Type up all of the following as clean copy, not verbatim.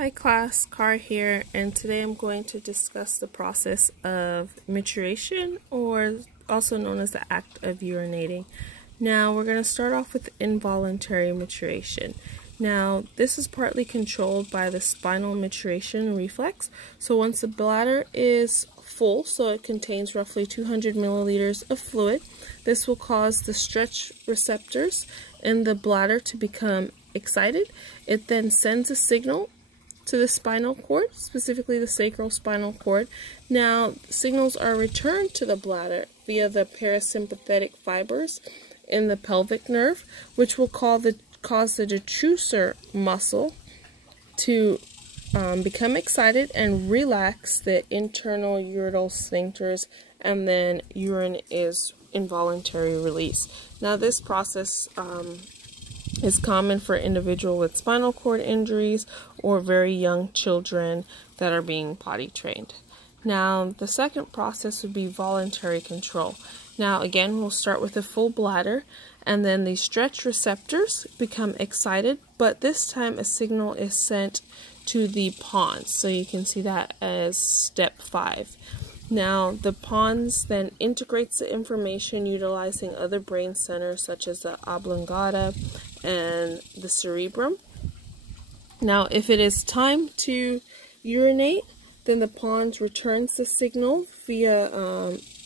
Hi class, Car here, and today I'm going to discuss the process of micturition, or also known as the act of urinating. Now we're going to start off with involuntary micturition. Now this is partly controlled by the spinal micturition reflex. So once the bladder is full, so it contains roughly 200 milliliters of fluid, this will cause the stretch receptors in the bladder to become excited. It then sends a signal to the spinal cord, specifically the sacral spinal cord. Now, signals are returned to the bladder via the parasympathetic fibers in the pelvic nerve, which will cause the detrusor muscle to become excited and relax the internal ureteral sphincters, and then urine is involuntary release. Now, this process is common for individuals with spinal cord injuries or very young children that are being potty trained. Now, the second process would be voluntary control. Now, again, we'll start with a full bladder, and then the stretch receptors become excited, but this time a signal is sent to the pons. So you can see that as step 5. Now, the pons then integrates the information utilizing other brain centers such as the oblongata and the cerebrum. Now, if it is time to urinate, then the pons returns the signal via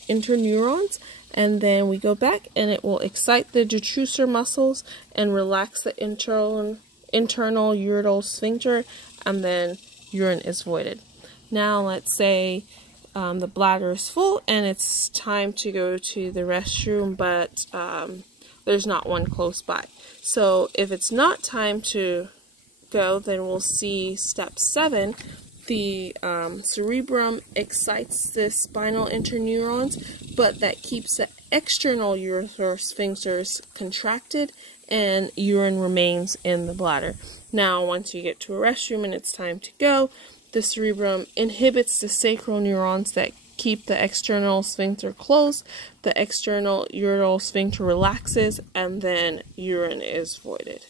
interneurons, and then we go back and it will excite the detrusor muscles and relax the internal ureteral sphincter, and then urine is voided. Now, let's say the bladder is full and it's time to go to the restroom, but there's not one close by. So if it's not time to go, then we'll see step 7. The cerebrum excites the spinal interneurons, but that keeps the external ureteral sphincters contracted, and urine remains in the bladder. Now, once you get to a restroom and it's time to go, the cerebrum inhibits the sacral neurons that keep the external sphincter closed. The external ureteral sphincter relaxes, and then urine is voided.